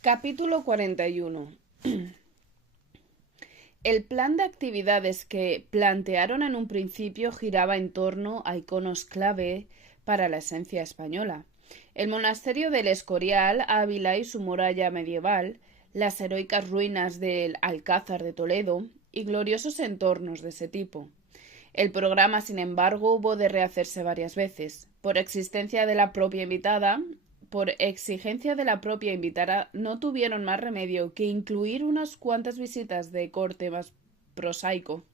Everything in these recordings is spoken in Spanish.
Capítulo 41. El plan de actividades que plantearon en un principio giraba en torno a iconos clave para la esencia española. El monasterio del Escorial, Ávila y su muralla medieval, las heroicas ruinas del Alcázar de Toledo y gloriosos entornos de ese tipo. El programa, sin embargo, hubo de rehacerse varias veces. Por exigencia de la propia invitada, no tuvieron más remedio que incluir unas cuantas visitas de corte más prosaico.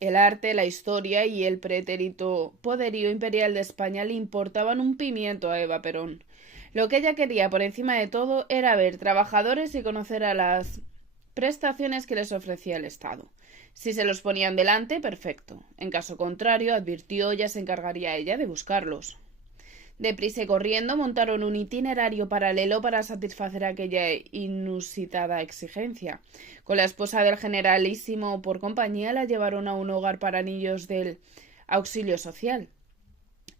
El arte, la historia y el pretérito poderío imperial de España le importaban un pimiento a Eva Perón. Lo que ella quería por encima de todo era ver trabajadores y conocer a las prestaciones que les ofrecía el Estado. Si se los ponían delante, perfecto. En caso contrario, advirtió, ya se encargaría ella de buscarlos. Deprisa y corriendo montaron un itinerario paralelo para satisfacer aquella inusitada exigencia. Con la esposa del generalísimo por compañía la llevaron a un hogar para niños del auxilio social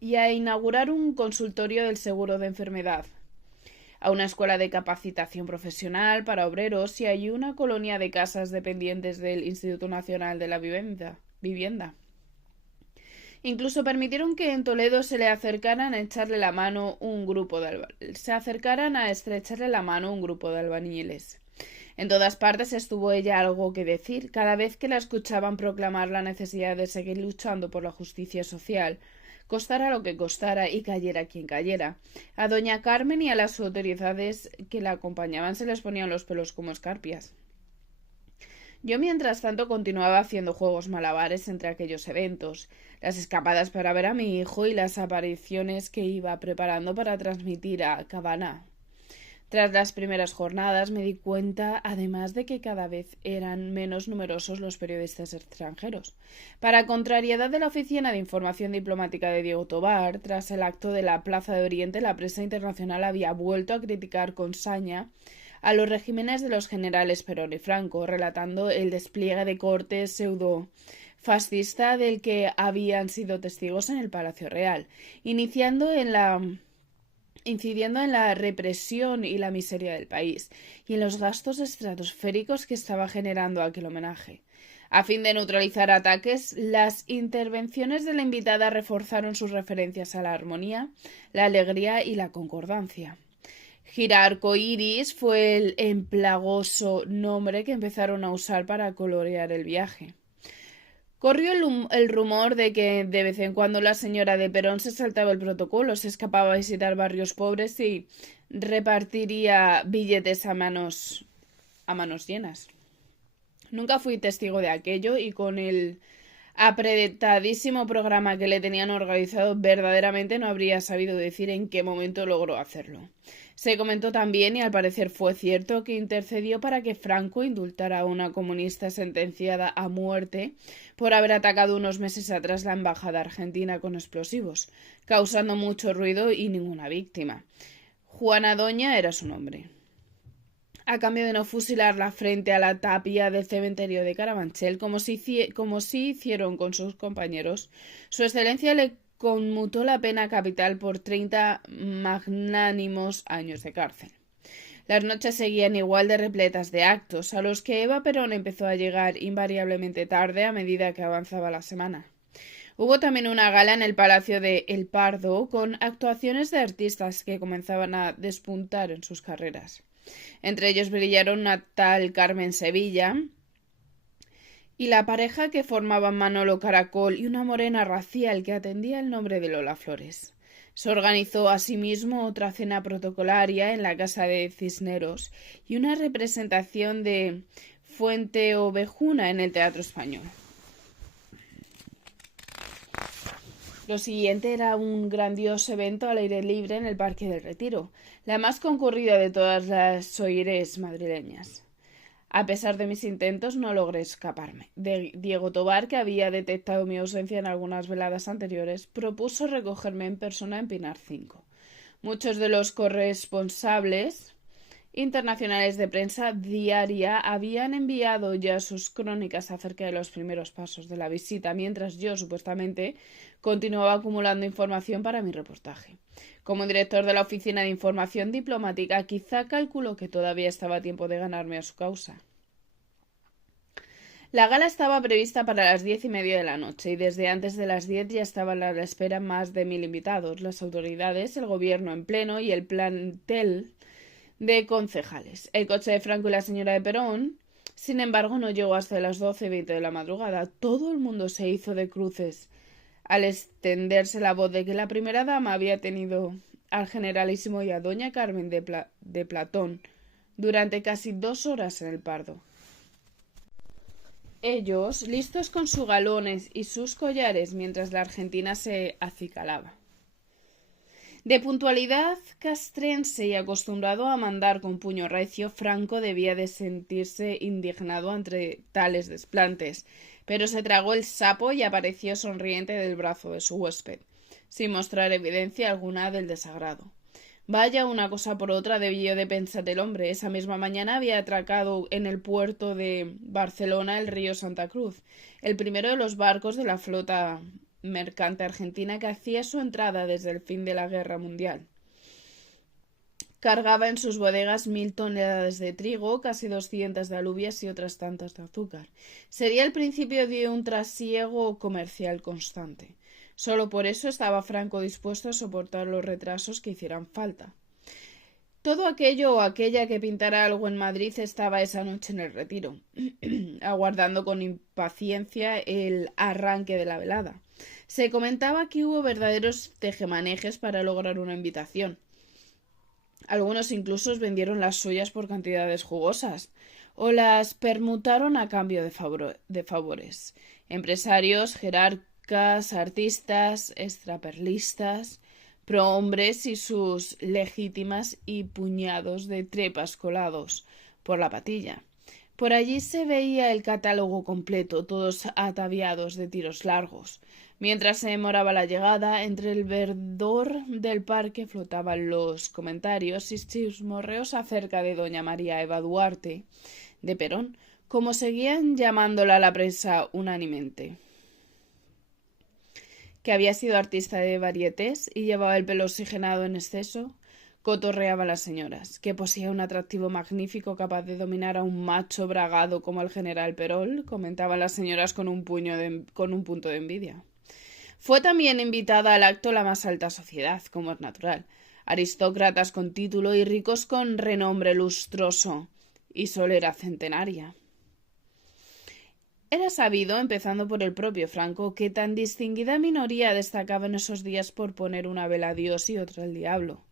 y a inaugurar un consultorio del seguro de enfermedad, a una escuela de capacitación profesional para obreros y a una colonia de casas dependientes del Instituto Nacional de la Vivienda. Incluso permitieron que en Toledo se acercaran a estrecharle la mano un grupo de albañiles. En todas partes estuvo ella algo que decir, cada vez que la escuchaban proclamar la necesidad de seguir luchando por la justicia social, costara lo que costara y cayera quien cayera. A doña Carmen y a las autoridades que la acompañaban se les ponían los pelos como escarpias. Yo, mientras tanto, continuaba haciendo juegos malabares entre aquellos eventos, las escapadas para ver a mi hijo y las apariciones que iba preparando para transmitir a Cabana. Tras las primeras jornadas me di cuenta, además, de que cada vez eran menos numerosos los periodistas extranjeros. Para contrariedad de la Oficina de Información Diplomática de Diego Tobar, tras el acto de la Plaza de Oriente, la prensa internacional había vuelto a criticar con saña a los regímenes de los generales Perón y Franco, relatando el despliegue de corte pseudo-fascista del que habían sido testigos en el Palacio Real, incidiendo en la represión y la miseria del país, y en los gastos estratosféricos que estaba generando aquel homenaje. A fin de neutralizar ataques, las intervenciones de la invitada reforzaron sus referencias a la armonía, la alegría y la concordancia. Gira arcoíris fue el empalagoso nombre que empezaron a usar para colorear el viaje. Corrió el rumor de que de vez en cuando la señora de Perón se saltaba el protocolo, se escapaba a visitar barrios pobres y repartiría billetes a manos llenas. Nunca fui testigo de aquello y con el apretadísimo programa que le tenían organizado verdaderamente no habría sabido decir en qué momento logró hacerlo. Se comentó también, y al parecer fue cierto, que intercedió para que Franco indultara a una comunista sentenciada a muerte por haber atacado unos meses atrás la embajada argentina con explosivos, causando mucho ruido y ninguna víctima. Juana Doña era su nombre. A cambio de no fusilarla frente a la tapia del cementerio de Carabanchel, como sí hicieron con sus compañeros, su excelencia le conmutó la pena capital por 30 magnánimos años de cárcel. Las noches seguían igual de repletas de actos, a los que Eva Perón empezó a llegar invariablemente tarde a medida que avanzaba la semana. Hubo también una gala en el Palacio de El Pardo, con actuaciones de artistas que comenzaban a despuntar en sus carreras. Entre ellos brillaron una tal Carmen Sevilla y la pareja que formaban Manolo Caracol y una morena racial que atendía el nombre de Lola Flores. Se organizó asimismo otra cena protocolaria en la casa de Cisneros y una representación de Fuenteovejuna en el Teatro Español. Lo siguiente era un grandioso evento al aire libre en el Parque del Retiro, la más concurrida de todas las soirées madrileñas. A pesar de mis intentos, no logré escaparme. Diego Tobar, que había detectado mi ausencia en algunas veladas anteriores, propuso recogerme en persona en Pinar 5. Muchos de los corresponsables internacionales de prensa diaria habían enviado ya sus crónicas acerca de los primeros pasos de la visita, mientras yo, supuestamente, continuaba acumulando información para mi reportaje. Como director de la Oficina de Información Diplomática, quizá calculó que todavía estaba a tiempo de ganarme a su causa. La gala estaba prevista para las 10:30 de la noche y desde antes de las 10 ya estaban a la espera más de 1000 invitados, las autoridades, el gobierno en pleno y el plantel de concejales. El coche de Franco y la señora de Perón, sin embargo, no llegó hasta las 12:20 de la madrugada. Todo el mundo se hizo de cruces al extenderse la voz de que la primera dama había tenido al generalísimo y a doña Carmen de Platón durante casi 2 horas en el Pardo. Ellos, listos con sus galones y sus collares, mientras la argentina se acicalaba. De puntualidad castrense y acostumbrado a mandar con puño recio, Franco debía de sentirse indignado ante tales desplantes, pero se tragó el sapo y apareció sonriente del brazo de su huésped, sin mostrar evidencia alguna del desagrado. Vaya, una cosa por otra debió de pensar el hombre. Esa misma mañana había atracado en el puerto de Barcelona el río Santa Cruz, el primero de los barcos de la flota mercante argentina que hacía su entrada desde el fin de la Guerra Mundial. Cargaba en sus bodegas 1000 toneladas de trigo, casi 200 de alubias y otras tantas de azúcar. Sería el principio de un trasiego comercial constante. Solo por eso estaba Franco dispuesto a soportar los retrasos que hicieran falta. Todo aquello o aquella que pintara algo en Madrid estaba esa noche en el Retiro, aguardando con impaciencia el arranque de la velada. Se comentaba que hubo verdaderos tejemanejes para lograr una invitación. Algunos incluso vendieron las suyas por cantidades jugosas, o las permutaron a cambio de favores. Empresarios, jerarcas, artistas, extraperlistas, prohombres y sus legítimas y puñados de trepas colados por la patilla. Por allí se veía el catálogo completo, todos ataviados de tiros largos. Mientras se demoraba la llegada, entre el verdor del parque flotaban los comentarios y chismorreos acerca de doña María Eva Duarte, de Perón, como seguían llamándola la prensa unánimemente, que había sido artista de varietés y llevaba el pelo oxigenado en exceso. Cotorreaban las señoras, que poseía un atractivo magnífico capaz de dominar a un macho bragado como el general Perón, comentaban las señoras con un punto de envidia. Fue también invitada al acto la más alta sociedad, como es natural, aristócratas con título y ricos con renombre lustroso y solera centenaria. Era sabido, empezando por el propio Franco, que tan distinguida minoría destacaba en esos días por poner una vela a Dios y otra al diablo.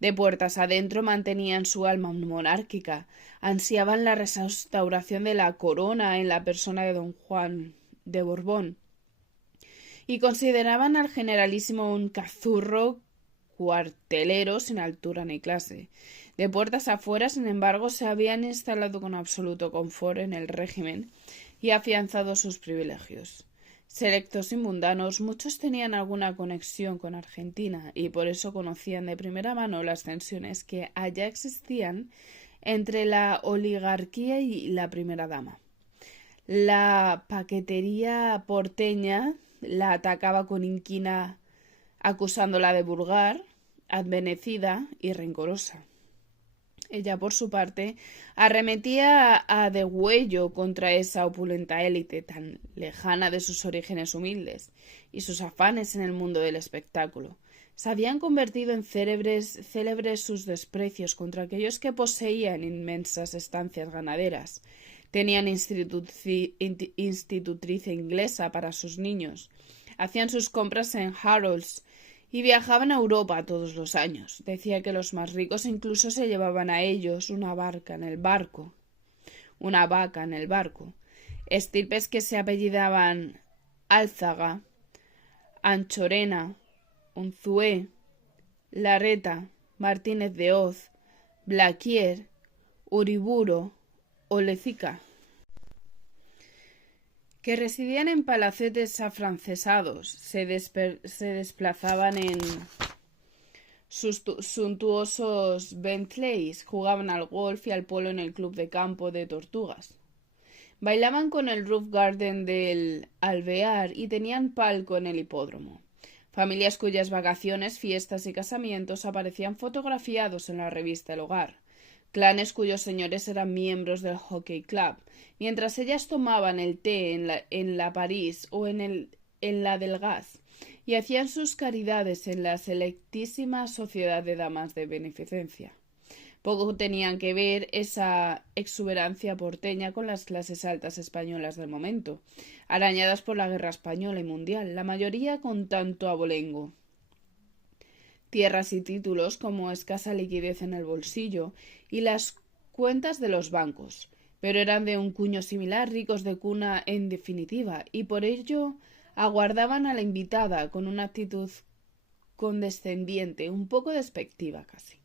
De puertas adentro mantenían su alma monárquica, ansiaban la restauración de la corona en la persona de don Juan de Borbón, y consideraban al generalísimo un cazurro cuartelero sin altura ni clase. De puertas afuera, sin embargo, se habían instalado con absoluto confort en el régimen y afianzado sus privilegios. Selectos y mundanos, muchos tenían alguna conexión con Argentina y por eso conocían de primera mano las tensiones que allá existían entre la oligarquía y la primera dama. La paquetería porteña la atacaba con inquina, acusándola de vulgar, advenecida y rencorosa. Ella, por su parte, arremetía a degüello contra esa opulenta élite tan lejana de sus orígenes humildes y sus afanes en el mundo del espectáculo. Se habían convertido en célebres sus desprecios contra aquellos que poseían inmensas estancias ganaderas, tenían institutriz inglesa para sus niños, hacían sus compras en Harrods y viajaban a Europa todos los años. Decía que los más ricos incluso se llevaban a ellos una vaca en el barco. Estirpes que se apellidaban Álzaga, Anchorena, Unzué, Larreta, Martínez de Hoz, Blaquier, Uriburu o Lezica, que residían en palacetes afrancesados, se desplazaban en sus suntuosos Bentleys, jugaban al golf y al polo en el club de campo de Tortugas, bailaban con el Roof Garden del Alvear y tenían palco en el hipódromo. familias cuyas vacaciones, fiestas y casamientos aparecían fotografiados en la revista El Hogar, clanes cuyos señores eran miembros del Hockey Club, mientras ellas tomaban el té en la París o en la del Gas, y hacían sus caridades en la selectísima sociedad de damas de beneficencia. Poco tenían que ver esa exuberancia porteña con las clases altas españolas del momento, arañadas por la guerra española y mundial, la mayoría con tanto abolengo. Tierras y títulos como escasa liquidez en el bolsillo y las cuentas de los bancos, pero eran de un cuño similar, ricos de cuna en definitiva, y por ello aguardaban a la invitada con una actitud condescendiente, un poco despectiva casi.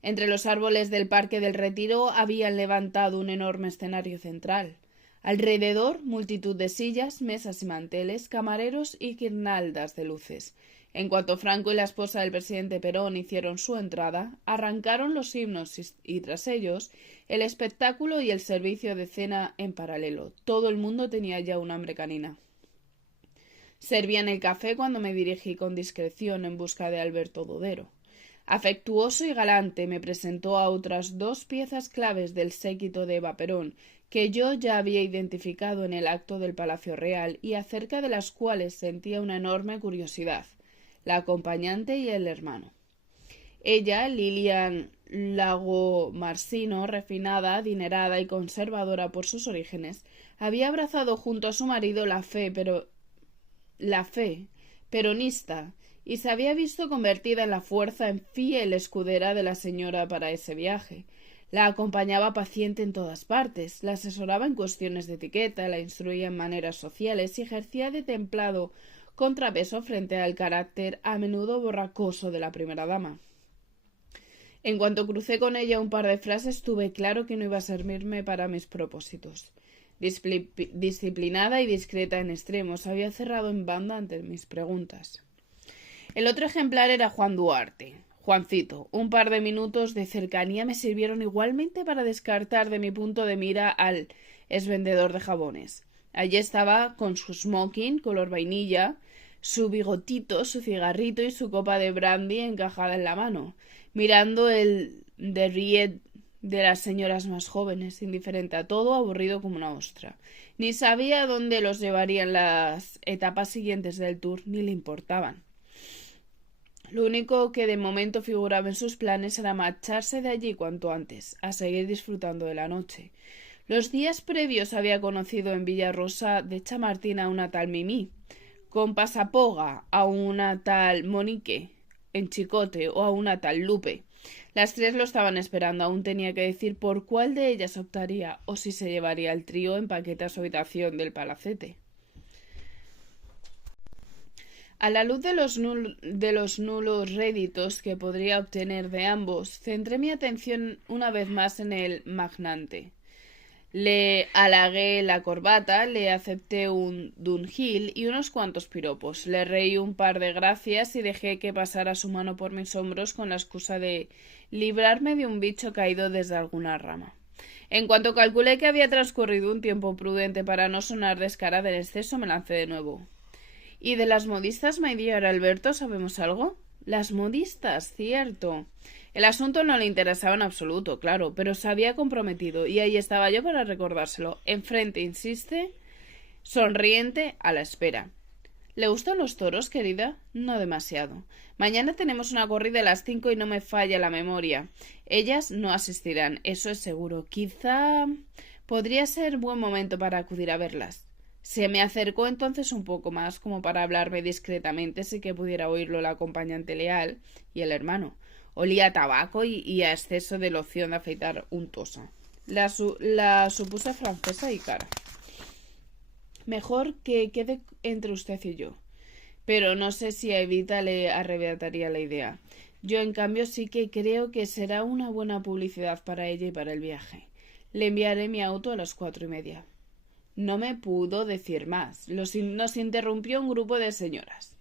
Entre los árboles del Parque del Retiro habían levantado un enorme escenario central. Alrededor, multitud de sillas, mesas y manteles, camareros y guirnaldas de luces. En cuanto Franco y la esposa del presidente Perón hicieron su entrada, arrancaron los himnos y tras ellos el espectáculo y el servicio de cena en paralelo. Todo el mundo tenía ya un hambre canina. Servían el café cuando me dirigí con discreción en busca de Alberto Dodero. Afectuoso y galante me presentó a otras 2 piezas claves del séquito de Eva Perón, que yo ya había identificado en el acto del Palacio Real y acerca de las cuales sentía una enorme curiosidad, la acompañante y el hermano. Ella, Lilian Lagomarsino, refinada, adinerada y conservadora por sus orígenes, había abrazado junto a su marido la fe peronista, y se había visto convertida en la fuerza en fiel escudera de la señora para ese viaje. La acompañaba paciente en todas partes, la asesoraba en cuestiones de etiqueta, la instruía en maneras sociales y ejercía de templado contrapeso frente al carácter a menudo borracoso de la primera dama. En cuanto crucé con ella un par de frases, tuve claro que no iba a servirme para mis propósitos. Disciplinada y discreta en extremos, había cerrado en banda ante mis preguntas. El otro ejemplar era Juan Duarte. Juancito. Un par de minutos de cercanía me sirvieron igualmente para descartar de mi punto de mira al exvendedor de jabones. Allí estaba con su smoking color vainilla, su bigotito, su cigarrito y su copa de brandy encajada en la mano, mirando el derriet de las señoras más jóvenes, indiferente a todo, aburrido como una ostra. Ni sabía dónde los llevarían las etapas siguientes del tour, ni le importaban. Lo único que de momento figuraba en sus planes era marcharse de allí cuanto antes, a seguir disfrutando de la noche. Los días previos había conocido en Villarrosa de Chamartín a una tal Mimí, con Pasapoga a una tal Monique, en Chicote, o a una tal Lupe. Las 3 lo estaban esperando, aún tenía que decir por cuál de ellas optaría, o si se llevaría el trío en paquete a su habitación del palacete. A la luz de los nulos réditos que podría obtener de ambos, centré mi atención una vez más en el magnate. Le halagué la corbata, le acepté un Dunhill y unos cuantos piropos. Le reí un par de gracias y dejé que pasara su mano por mis hombros con la excusa de librarme de un bicho caído desde alguna rama. En cuanto calculé que había transcurrido un tiempo prudente para no sonar descarada en exceso, me lancé de nuevo. ¿Y de las modistas, my dear Alberto, sabemos algo? Las modistas, cierto. El asunto no le interesaba en absoluto, claro, pero se había comprometido, y ahí estaba yo para recordárselo. Enfrente, insiste, sonriente, a la espera. ¿Le gustan los toros, querida? No demasiado. Mañana tenemos una corrida a las 5 y no me falla la memoria. Ellas no asistirán, eso es seguro. Quizá podría ser buen momento para acudir a verlas. Se me acercó entonces un poco más, como para hablarme discretamente, sin que pudiera oírlo la acompañante leal y el hermano. Olía a tabaco y a exceso de loción de afeitar untuosa. La supuse francesa y cara. Mejor que quede entre usted y yo. Pero no sé si a Evita le arrebataría la idea. Yo, en cambio, sí que creo que será una buena publicidad para ella y para el viaje. Le enviaré mi auto a las 4:30. No me pudo decir más. Nos interrumpió un grupo de señores.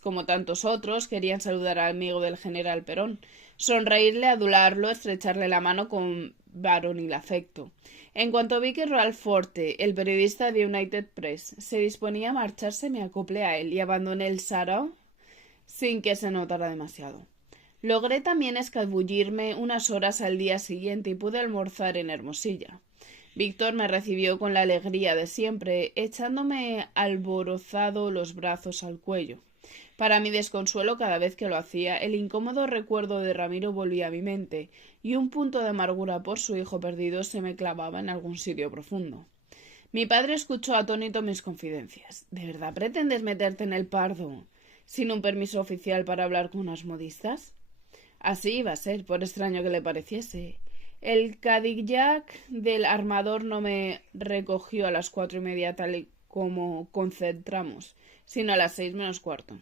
Como tantos otros, querían saludar al amigo del general Perón, sonreírle, adularlo, estrecharle la mano con varonil afecto. En cuanto vi que Ralph Forte, el periodista de United Press, se disponía a marcharse, me acoplé a él y abandoné el Sarao sin que se notara demasiado. Logré también escabullirme unas horas al día siguiente y pude almorzar en Hermosilla. Víctor me recibió con la alegría de siempre, echándome alborozado los brazos al cuello. Para mi desconsuelo, cada vez que lo hacía, el incómodo recuerdo de Ramiro volvía a mi mente, y un punto de amargura por su hijo perdido se me clavaba en algún sitio profundo. Mi padre escuchó atónito mis confidencias. ¿De verdad pretendes meterte en el Pardo sin un permiso oficial para hablar con unas modistas? Así iba a ser, por extraño que le pareciese. El Cadillac del armador no me recogió a las 4:30 tal y como concentramos, sino a las 6:45.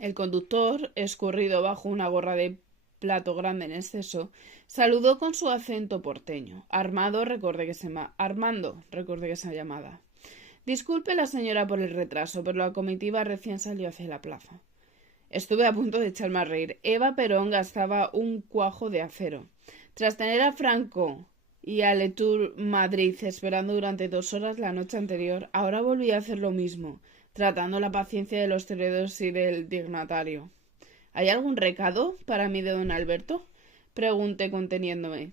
El conductor, escurrido bajo una gorra de plato grande en exceso, saludó con su acento porteño. Armando, recordé que se llamaba. Disculpe la señora por el retraso, pero la comitiva recién salió hacia la plaza. Estuve a punto de echarme a reír. Eva Perón gastaba un cuajo de acero. Tras tener a Franco y a Letour Madrid esperando durante 2 horas la noche anterior, ahora volvía a hacer lo mismo, tratando la paciencia de los toreros y del dignatario. ¿Hay algún recado para mí de don Alberto? Pregunté conteniéndome.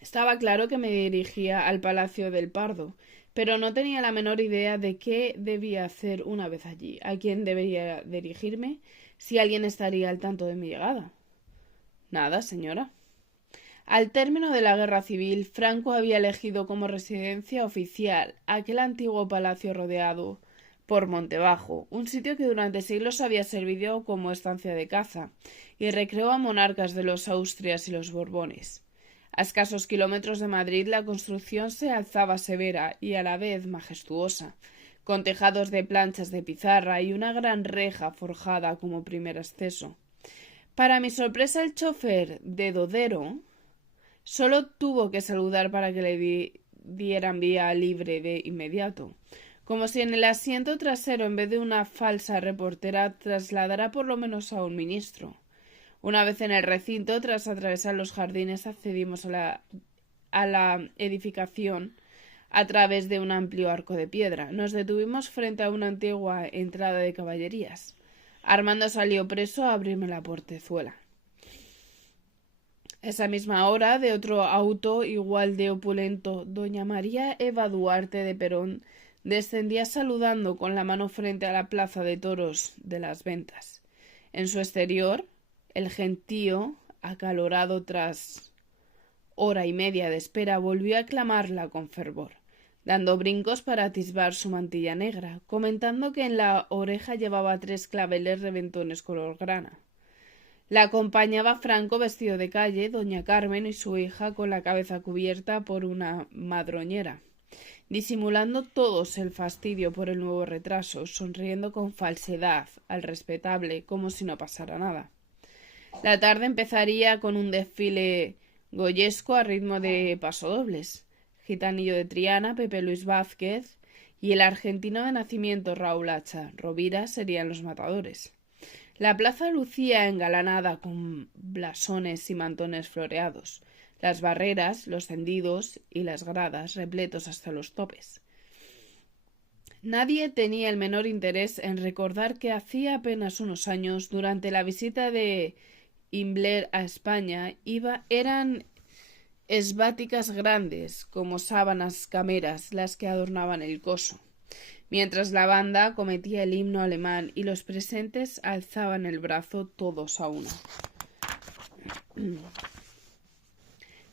Estaba claro que me dirigía al Palacio del Pardo, pero no tenía la menor idea de qué debía hacer una vez allí, a quién debería dirigirme, si alguien estaría al tanto de mi llegada. Nada, señora. Al término de la guerra civil, Franco había elegido como residencia oficial aquel antiguo palacio rodeado por Montebajo, un sitio que durante siglos había servido como estancia de caza y recreo a monarcas de los Austrias y los Borbones. A escasos kilómetros de Madrid la construcción se alzaba severa y a la vez majestuosa, con tejados de planchas de pizarra y una gran reja forjada como primer acceso. Para mi sorpresa, el chofer de Dodero solo tuvo que saludar para que le dieran vía libre de inmediato, como si en el asiento trasero, en vez de una falsa reportera, trasladara por lo menos a un ministro. Una vez en el recinto, tras atravesar los jardines, accedimos a la edificación a través de un amplio arco de piedra. Nos detuvimos frente a una antigua entrada de caballerías. Armando salió preso a abrirme la portezuela. Esa misma hora, de otro auto igual de opulento, doña María Eva Duarte de Perón descendía saludando con la mano frente a la plaza de toros de las Ventas. En su exterior, el gentío, acalorado tras hora y media de espera, volvió a aclamarla con fervor, dando brincos para atisbar su mantilla negra, comentando que en la oreja llevaba 3 claveles reventones color grana. La acompañaba Franco vestido de calle, doña Carmen y su hija con la cabeza cubierta por una madroñera, disimulando todos el fastidio por el nuevo retraso, sonriendo con falsedad al respetable como si no pasara nada. La tarde empezaría con un desfile goyesco a ritmo de pasodobles. Gitanillo de Triana, Pepe Luis Vázquez y el argentino de nacimiento Raúl Hacha Rovira serían los matadores. La plaza lucía engalanada con blasones y mantones floreados, las barreras, los tendidos y las gradas repletos hasta los topes. Nadie tenía el menor interés en recordar que hacía apenas unos años, durante la visita de Himmler a España, eran esváticas grandes, como sábanas cameras, las que adornaban el coso, mientras la banda cometía el himno alemán y los presentes alzaban el brazo todos a una.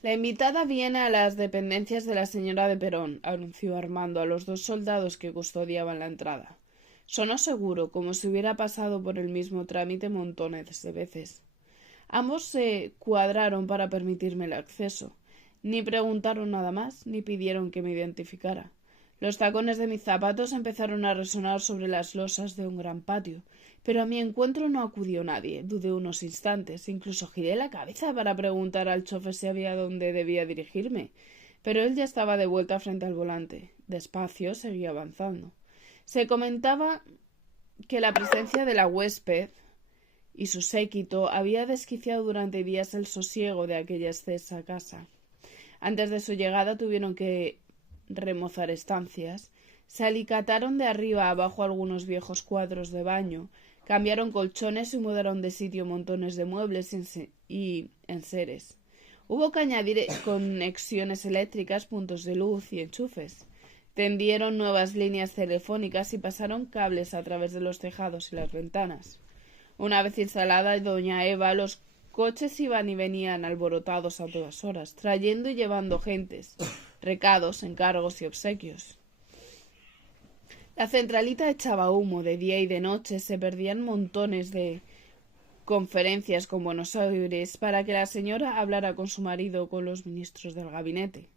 La invitada viene a las dependencias de la señora de Perón, anunció Armando a los 2 soldados que custodiaban la entrada. Sonó seguro, como si hubiera pasado por el mismo trámite montones de veces. Ambos se cuadraron para permitirme el acceso. Ni preguntaron nada más, ni pidieron que me identificara. Los tacones de mis zapatos empezaron a resonar sobre las losas de un gran patio, pero a mi encuentro no acudió nadie. Dudé unos instantes, incluso giré la cabeza para preguntar al chofer si había dónde debía dirigirme, pero él ya estaba de vuelta frente al volante. Despacio seguía avanzando. Se comentaba que la presencia de la huésped y su séquito había desquiciado durante días el sosiego de aquella excesa casa. Antes de su llegada tuvieron que remozar estancias, se alicataron de arriba a abajo algunos viejos cuadros de baño, cambiaron colchones y mudaron de sitio montones de muebles y enseres. Hubo que añadir conexiones eléctricas, puntos de luz y enchufes. Tendieron nuevas líneas telefónicas y pasaron cables a través de los tejados y las ventanas. Una vez instalada doña Eva, los coches iban y venían alborotados a todas horas, trayendo y llevando gentes, recados, encargos y obsequios. La centralita echaba humo de día y de noche, se perdían montones de conferencias con Buenos Aires para que la señora hablara con su marido o con los ministros del gabinete.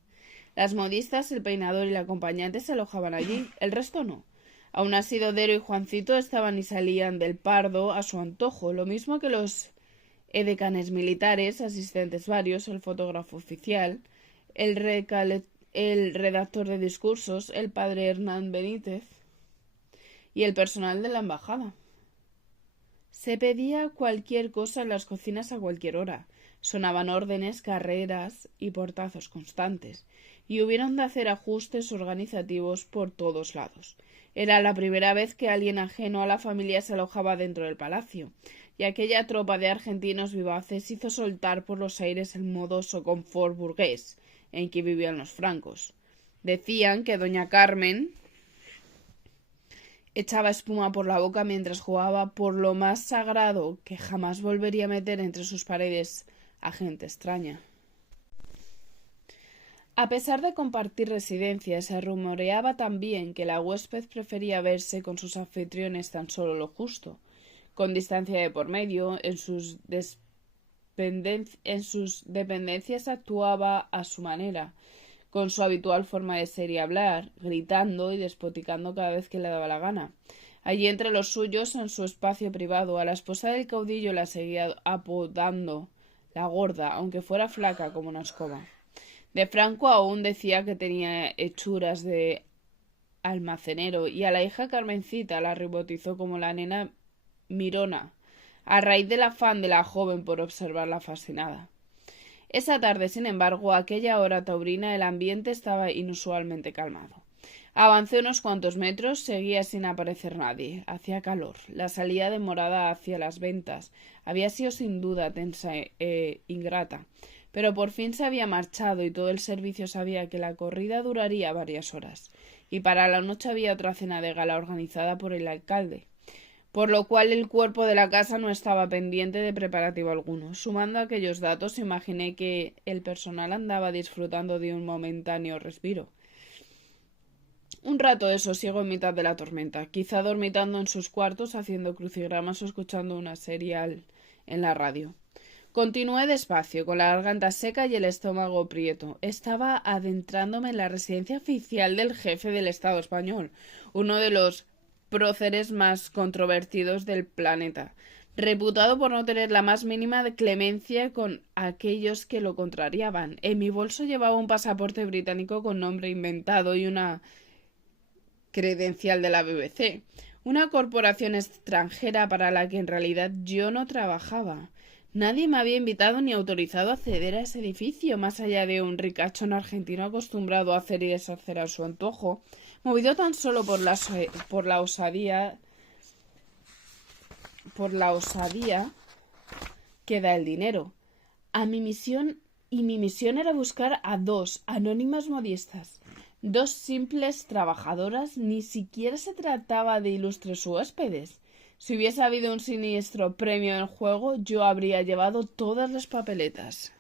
Las modistas, el peinador y la acompañante se alojaban allí, el resto no. Aun así Dodero y Juancito estaban y salían del Pardo a su antojo, lo mismo que los edecanes militares, asistentes varios, el fotógrafo oficial, el redactor de discursos, el padre Hernán Benítez y el personal de la embajada. Se pedía cualquier cosa en las cocinas a cualquier hora. Sonaban órdenes, carreras y portazos constantes, y hubieron de hacer ajustes organizativos por todos lados. Era la primera vez que alguien ajeno a la familia se alojaba dentro del palacio, y aquella tropa de argentinos vivaces hizo soltar por los aires el modoso confort burgués en que vivían los francos. Decían que doña Carmen echaba espuma por la boca mientras jugaba por lo más sagrado que jamás volvería a meter entre sus paredes a gente extraña. A pesar de compartir residencia, se rumoreaba también que la huésped prefería verse con sus anfitriones tan solo lo justo, con distancia de por medio. En sus dependencias actuaba a su manera, con su habitual forma de ser y hablar, gritando y despoticando cada vez que le daba la gana. Allí entre los suyos, en su espacio privado, a la esposa del caudillo la seguía apodando la gorda, aunque fuera flaca como una escoba. De Franco aún decía que tenía hechuras de almacenero, y a la hija Carmencita la rebautizó como la nena Mirona, a raíz del afán de la joven por observarla fascinada. Esa tarde, sin embargo, a aquella hora taurina, el ambiente estaba inusualmente calmado. Avancé unos cuantos metros, seguía sin aparecer nadie. Hacía calor. La salida demorada hacia las ventas había sido sin duda tensa e ingrata, pero por fin se había marchado y todo el servicio sabía que la corrida duraría varias horas, y para la noche había otra cena de gala organizada por el alcalde, por lo cual el cuerpo de la casa no estaba pendiente de preparativo alguno. Sumando aquellos datos, imaginé que el personal andaba disfrutando de un momentáneo respiro. Un rato de sosiego en mitad de la tormenta, quizá dormitando en sus cuartos, haciendo crucigramas o escuchando una serial en la radio. Continué despacio, con la garganta seca y el estómago prieto. Estaba adentrándome en la residencia oficial del jefe del Estado español, uno de los próceres más controvertidos del planeta, reputado por no tener la más mínima de clemencia con aquellos que lo contrariaban. En mi bolso llevaba un pasaporte británico con nombre inventado y una credencial de la BBC, una corporación extranjera para la que en realidad yo no trabajaba. Nadie me había invitado ni autorizado a acceder a ese edificio, más allá de un ricachón argentino acostumbrado a hacer y deshacer a su antojo, movido tan solo por la osadía que da el dinero. Mi misión era buscar a dos anónimas modistas, dos simples trabajadoras. Ni siquiera se trataba de ilustres huéspedes. Si hubiese habido un siniestro premio en juego, yo habría llevado todas las papeletas.